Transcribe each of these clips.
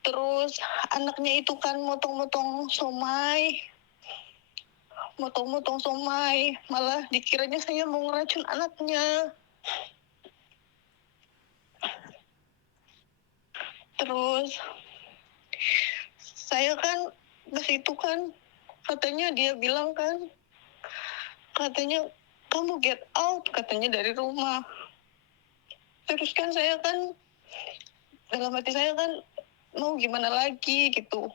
Terus anaknya itu kan motong-motong somai, malah dikiranya saya mau ngeracun anaknya. Terus saya kan ke situ kan, katanya dia bilang kan, katanya kamu get out, katanya dari rumah. Terus kan saya kan, dalam hati saya kan, mau gimana lagi gitu.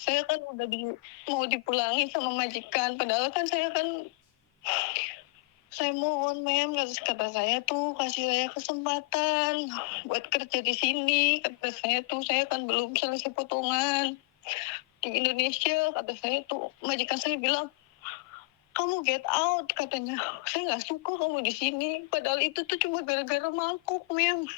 Saya kan udah mau dipulangi sama majikan, padahal kan saya mohon mem, kata saya tuh kasih saya kesempatan buat kerja di sini. Kata saya tuh saya kan belum selesai potongan di Indonesia. Kata saya tuh, majikan saya bilang kamu get out, katanya. Saya nggak suka kamu di sini, padahal itu tuh cuma gara-gara mangkuk mem.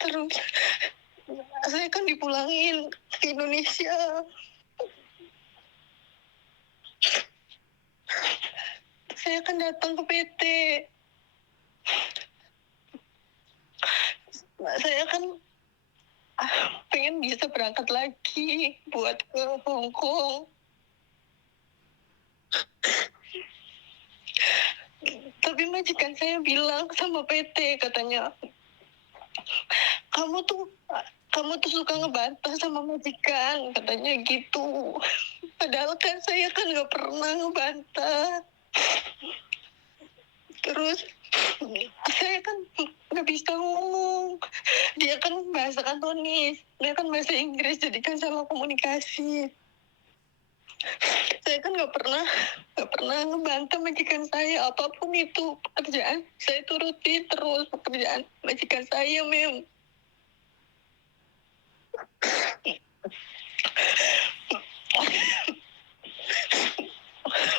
Terus saya kan dipulangin ke Indonesia. Saya kan datang ke PT. Saya kan pengen bisa berangkat lagi buat ke Hong Kong. Tapi majikan saya bilang sama PT, katanya kamu tuh suka ngebantah sama majikan, katanya gitu. Padahal kan saya kan nggak pernah ngebantah. Terus saya kan nggak bisa ngomong. Dia kan bahasa Kantonis, dia kan bahasa Inggris, jadi kan sama komunikasi. Saya kan nggak pernah ngebantah majikan saya apapun itu pekerjaan. Saya turutin terus pekerjaan majikan saya, mem.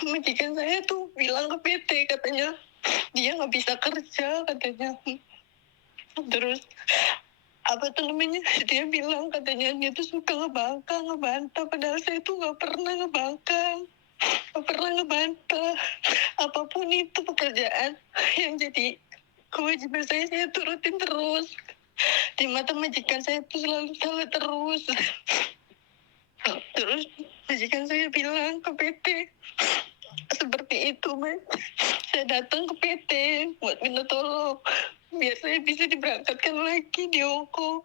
Majikan saya tuh bilang ke PT, katanya dia nggak bisa kerja, katanya. Terus apa tuh namanya, dia bilang katanya dia tuh suka ngebantah, padahal saya tuh nggak pernah nggak pernah ngebantah apapun itu pekerjaan yang jadi kewajiban saya turutin terus. Di mata majikan saya tuh selalu salah terus. Terus majikan saya bilang ke PT seperti itu, Mas. Saya datang ke PT buat minta tolong biar saya bisa diberangkatkan lagi di Hong Kong.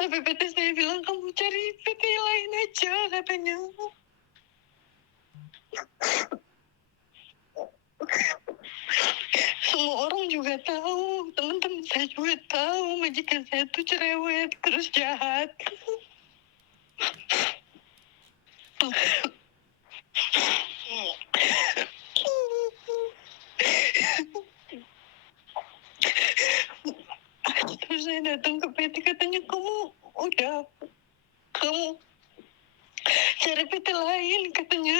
Sampai PT saya bilang kamu cari PT lain aja, katanya. Semua orang juga tahu, teman-teman saya juga tahu majikan saya tuh cerewet terus jahat. Terus saya datang ke PT, katanya kamu cari PT lain, katanya.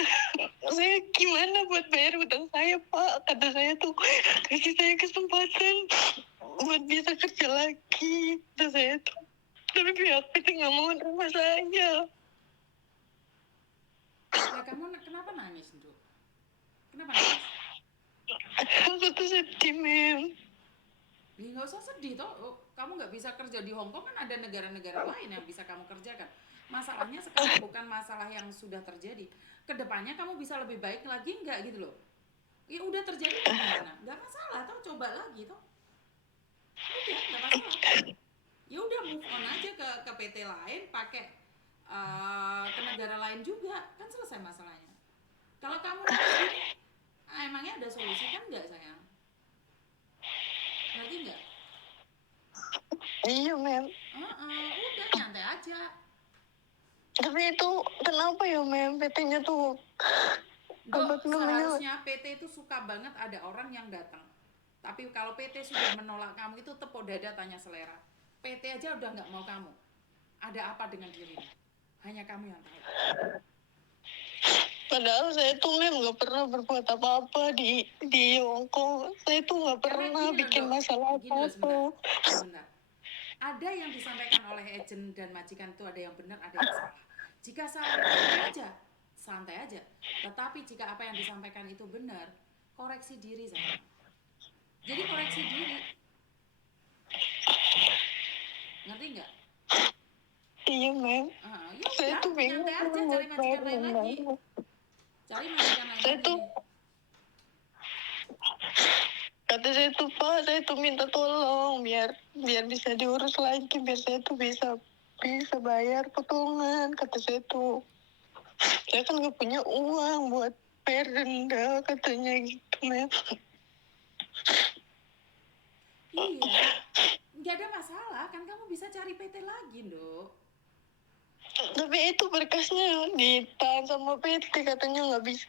Saya gimana buat bayar utang saya, Pak? Kata saya tuh kasih saya kesempatan buat bisa kerja lagi, kata saya tuh. Tapi pihak PT nggak mau nerima saya. Ya kamu kenapa nangis, Nduk? Kenapa nangis? Aku tuh sedih, mem. Ya nggak usah sedih toh. Oh, kamu nggak bisa kerja di Hong Kong, kan ada negara-negara lain yang bisa kamu kerjakan. Masalahnya sekarang bukan masalah yang sudah terjadi. Kedepannya kamu bisa lebih baik lagi nggak gitu loh. Ya udah terjadi mau gimana? Nggak masalah toh, coba lagi toh. Udah nggak masalah. Ya udah move on aja ke PT lain, pakai ke negara lain juga, kan selesai masalahnya. Kalau kamu nangis gini, emangnya ada solusi kan nggak sayang? Ngerti nggak? Iya, mem. Udah nyantai aja. Tapi itu kenapa ya, mem? PT-nya tuh apa Dok, namanya? seharusnya PT itu suka banget ada orang yang datang. Tapi kalau PT sudah menolak kamu itu tepuk dada tanya selera. PT aja udah nggak mau kamu. Ada apa dengan dirimu? Hanya kamu yang tahu. Padahal saya tuh, mem, nggak pernah berbuat apa-apa di Hong Kong. Saya tuh nggak Karena pernah gini loh bikin dok, masalah gini loh sebentar, apa-apa. sebentar. Ada yang disampaikan oleh agent dan majikan itu ada yang benar, ada yang salah. Jika salah, santai aja, santai aja. Tetapi jika apa yang disampaikan itu benar, koreksi diri sayang. Jadi koreksi diri. itu Pak, saya tuh minta tolong biar bisa diurus lagi, biar saya tuh bisa bayar potongan, kata saya tuh. Saya kan nggak punya uang buat bayar denda, katanya gitu, Mem. Iya, nggak ada masalah kan, kamu bisa cari PT lagi, Nduk. Tapi itu berkasnya ditahan sama PT, katanya nggak bisa,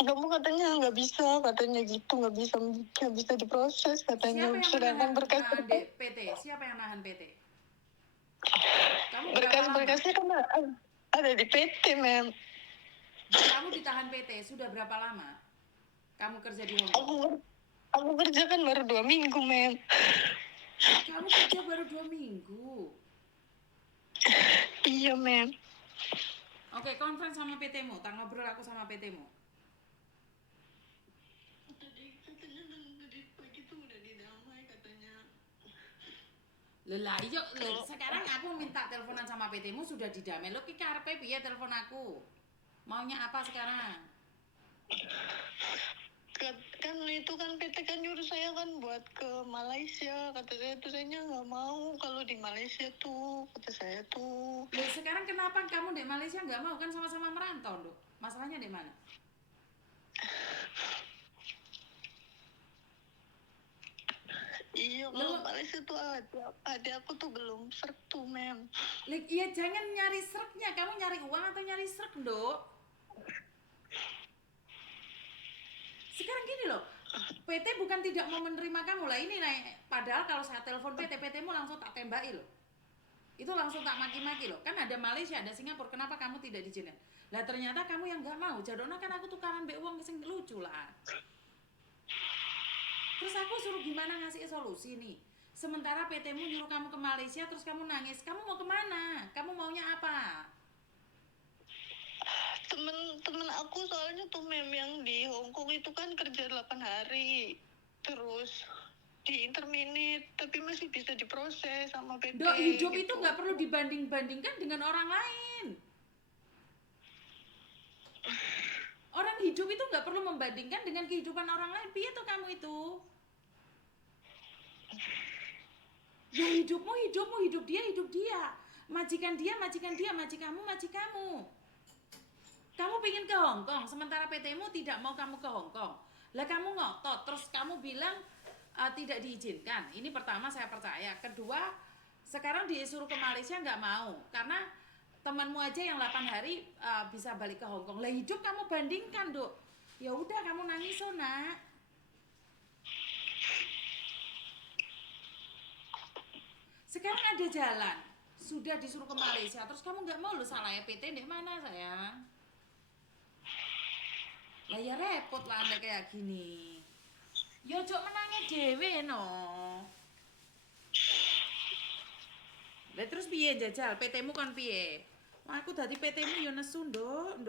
kamu katanya nggak bisa, katanya gitu, nggak bisa diproses, katanya. Siapa yang Sedangkan menahan berkas PT? Siapa yang nahan PT? Kamu berapa lama? berkasnya kan ada di PT, Mem. Kamu ditahan PT sudah berapa lama? Kamu kerja di Hong Kong? Aku kerja kan baru 2 minggu, Mem. Kamu kerja baru 2 minggu. Iya, Mem. Oke, conference sama PT-mu. Tak ngobrol aku sama PT-mu. Tadi pagi tuh udah didamai, katanya. Lelah, iya, sekarang aku minta teleponan sama PT-mu sudah didamai. Lo ki karepe piye telepon aku? Maunya apa sekarang? Kan itu kan PT kan nyuruh saya kan buat ke Malaysia, kata saya tuh, saya nggak mau kalau di Malaysia tuh, kata saya tuh. Loh, sekarang kenapa kamu di Malaysia nggak mau? Kan sama-sama merantau, Dok. Masalahnya di mana? Iya, kalau Malaysia tuh ada aku tuh belum serk tuh, Mem. Iya, jangan nyari serknya. Kamu nyari uang atau nyari serk, Dok? Sekarang gini loh, PT bukan tidak mau menerima kamu lah, ini nih. Padahal kalau saya telepon PT-mu langsung tak tembaki loh. Itu langsung tak maki-maki loh. Kan ada Malaysia, ada Singapura, kenapa kamu tidak diizinin? Lah ternyata kamu yang nggak mau. Jadona kan aku tukaran mbek uang sing lucu lah. Terus aku suruh gimana ngasih solusi nih? Sementara PT-mu nyuruh kamu ke Malaysia, terus kamu nangis. Kamu mau kemana? Kamu maunya apa? Temen aku soalnya tuh, Mem, yang di Hong Kong itu kan kerja 8 hari. Terus di interminate, tapi masih bisa diproses sama PT. Dok, hidup gitu. itu nggak perlu dibanding-bandingkan dengan orang lain. Orang hidup itu nggak perlu membandingkan dengan kehidupan orang lain. Piye tuh kamu itu? Ya hidupmu, hidup dia. Majikan dia, majikamu, majikamu. Kamu pengen ke Hong Kong, sementara PT-mu tidak mau kamu ke Hong Kong. Lah kamu ngotot, terus kamu bilang tidak diizinkan. Ini pertama saya percaya. Kedua, sekarang disuruh ke Malaysia nggak mau. Karena temanmu aja yang 8 hari bisa balik ke Hong Kong. Lah hidup kamu bandingkan, Dok. Ya udah kamu nangis, oh, Nak. Sekarang ada jalan. Sudah disuruh ke Malaysia, terus kamu nggak mau, lo salah ya PT di mana, sayang? Lah ya repot lah Anda kayak gini. Yo jok menangnya dewe no. Lah terus piye jajal? PT-mu kan piye? Wah, aku dadi PT-mu yo nesu, Nduk.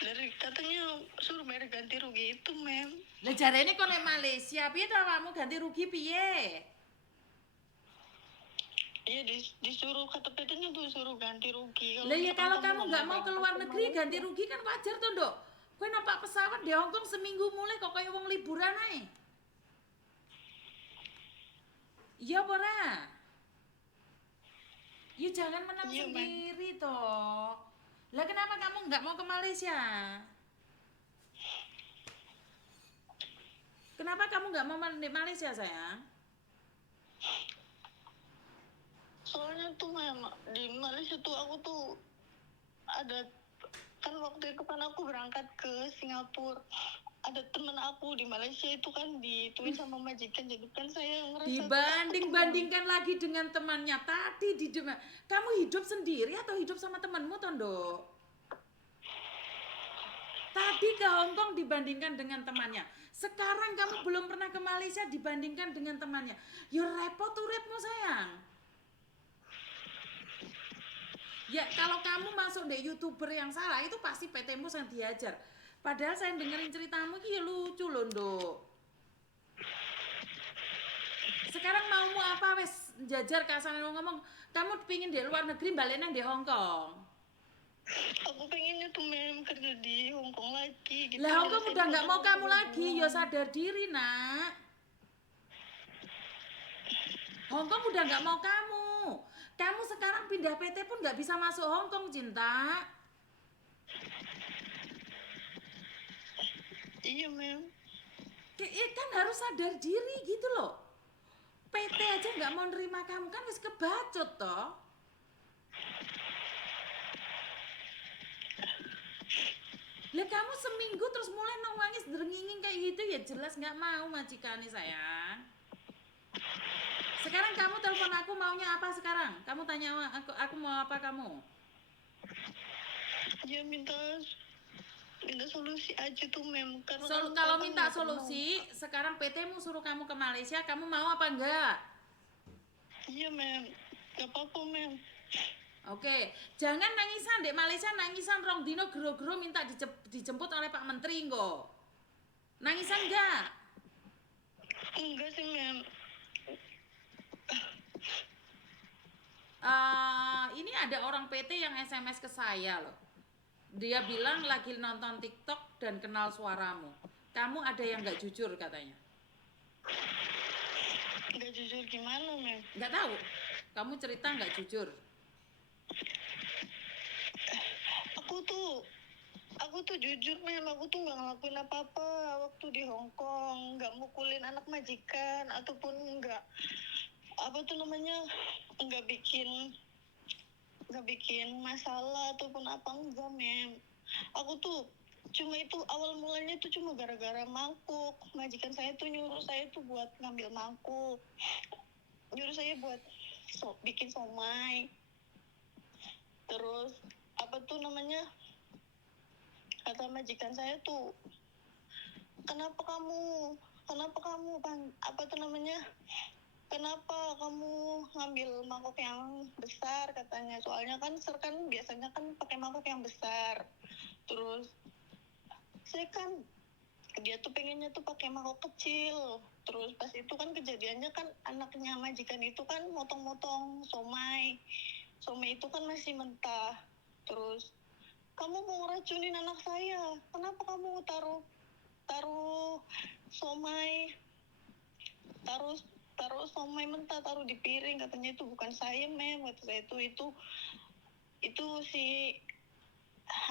Dari katanya suruh bayar ganti rugi itu, Mem. Lah jarene kok nek Malaysia, piye to awakmu ganti rugi piye? Iya, disuruh, kata PT-nya tuh suruh ganti rugi. Lah ya kalau kamu nggak mau ke luar negeri ganti rugi kan wajar tuh, Nduk. Kowe numpak pesawat di Hong Kong seminggu mulai kok kayak wong liburan ae. Iya apa ora? Ya jangan menang sendiri toh. Lah kenapa kamu nggak mau ke Malaysia? Kenapa kamu nggak mau di Malaysia, sayang? Soalnya tuh, Mem, di Malaysia tuh aku tuh ada, kan waktu itu kan aku berangkat ke Singapura, ada temen aku di Malaysia itu kan ditulis sama majikan, jadi kan saya ngerasa dibanding-bandingkan lagi dengan temannya tadi kamu hidup sendiri atau hidup sama temanmu, Tondo? Tadi ke Hong Kong dibandingkan dengan temannya, sekarang kamu belum pernah ke Malaysia dibandingkan dengan temannya. Ya repot uripmu, sayang. Ya kalau kamu masuk di YouTuber yang salah itu pasti PT-mu yang diajar. Padahal saya dengerin ceritamu ki lucu loh, Nduk. Sekarang maumu apa wes jajar kasaran ngomong, kamu pingin di luar negeri balik nang di Hong Kong. Aku pengennya tuh mem kerja di Hong Kong lagi gitu. Lah Hongkong Nyelesain udah nggak mau masalah kamu lagi, ya hubungan. sadar diri nak. Hongkong udah nggak mau kamu. Kamu sekarang pindah PT pun nggak bisa masuk Hongkong, Cinta. Iya mem. Kan harus sadar diri gitu loh. PT aja nggak mau nerima kamu, kan wis kebacut toh. Lah kamu seminggu terus mulai nangis derengingin kayak gitu, ya jelas nggak mau majikane sayang. Sekarang kamu telepon aku maunya apa sekarang? Kamu tanya aku mau apa kamu? Dia minta solusi aja tuh mem, karena Kalau kan minta nggak solusi, sekarang PT-mu suruh kamu ke Malaysia, kamu mau apa enggak? iya mem, nggak apa-apa mem. Oke, jangan nangisan dek Malaysia, nangisan rong dino gero-gero minta dijemput oleh Pak Menteri nggo. Nangisan enggak? Enggak sih mem. Ini ada orang PT yang SMS ke saya loh. Dia bilang lagi nonton TikTok dan kenal suaramu. Kamu ada yang nggak jujur katanya. Nggak jujur gimana mem? Nggak tahu. Kamu cerita nggak jujur. Aku tuh jujur mem, aku tuh nggak ngelakuin apa-apa waktu di Hong Kong, nggak mukulin anak majikan ataupun nggak apa tuh namanya, nggak bikin masalah ataupun apa, enggak mem. Aku tuh cuma itu awal mulanya tuh cuma gara-gara mangkuk. Majikan saya tuh nyuruh saya tuh buat ngambil mangkuk, nyuruh saya buat bikin somai. Terus apa tuh namanya, kata majikan saya tuh, kenapa kamu apa tuh namanya, kenapa kamu ngambil mangkok yang besar, katanya, soalnya kan biasanya kan pakai mangkok yang besar. Terus saya kan, dia tuh pengennya tuh pakai mangkok kecil. Terus pas itu kan kejadiannya kan anaknya majikan itu kan motong-motong somai itu kan masih mentah. Terus, kamu mau ngeracunin anak saya, kenapa kamu taruh somai taruh somai mentah, taruh di piring, katanya. Itu bukan saya mem, kata saya. Itu si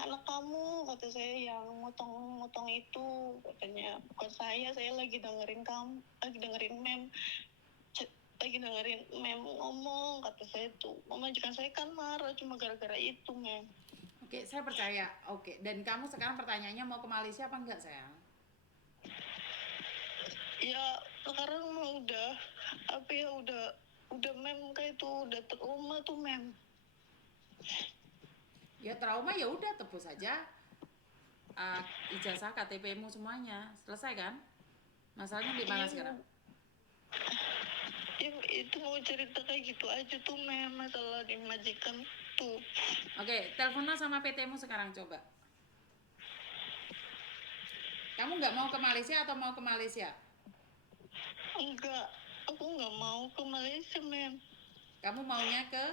anak kamu, kata saya, yang motong itu, katanya. Bukan saya lagi dengerin mem ngomong, kata saya tuh. Majikan saya kan marah cuma gara-gara itu mem. Oke, saya percaya. Oke, dan kamu sekarang pertanyaannya mau ke Malaysia apa enggak sayang? Ya sekarang mah udah mem, kayak itu udah trauma tuh mem. Ya trauma ya udah tebus saja. Ijazah KTP-mu semuanya selesai kan? Masalahnya di mana sekarang? Ya itu mau cerita kayak gitu aja tuh mem, masalah di majikan tuh. Oke, teleponlah sama PT-mu sekarang coba. Kamu nggak mau ke Malaysia atau mau ke Malaysia? Enggak, aku nggak mau ke Malaysia mem. Kamu maunya ke?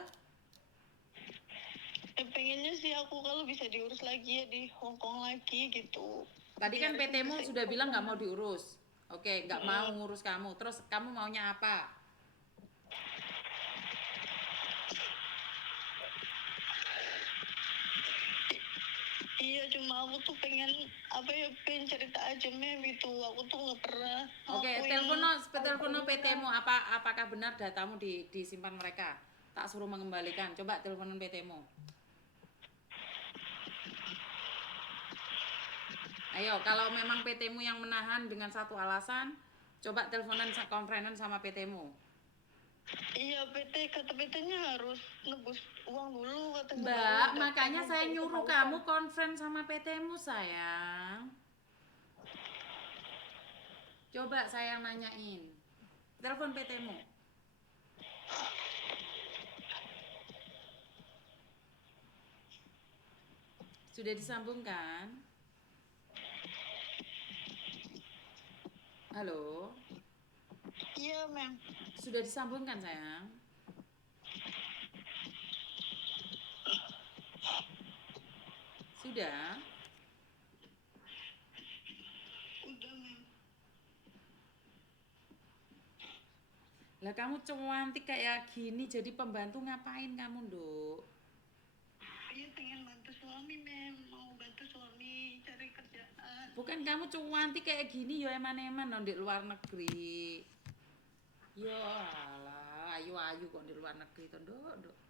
Pengennya sih aku kalau bisa diurus lagi ya di Hong Kong lagi gitu. Tadi kan Biar PT-mu selesai sudah bilang nggak mau hubungan. diurus. Oke, nggak mau ngurus kamu. Terus kamu maunya apa? Iya, cuma aku tuh pengen pengen cerita aja mem itu. Aku tuh nggak pernah Oke, telepono PT-mu. Apakah benar datamu disimpan mereka? Tak suruh mengembalikan. Coba teleponan PT-mu. Ayo, kalau memang PT-mu yang menahan dengan satu alasan, coba teleponan konferensi sama PT-mu. Iya, kata PT-nya harus nebus uang dulu, katanya. Mbak, makanya saya nyuruh kamu konferensi sama PT-mu, sayang. Coba saya nanyain. Telepon PT-mu. Sudah disambungkan? Halo? Iya, mem. Sudah disambungkan, sayang? Sudah? Udah, Mem. Lah kamu cantik kayak gini jadi pembantu ngapain kamu, Nduk? Iya pengen bantu suami, Mem. Mau bantu suami cari kerjaan. Bukan kamu cantik kayak gini yo eman-eman no, di luar negeri. Yo alah, ayu-ayu kok di luar negeri to, Nduk.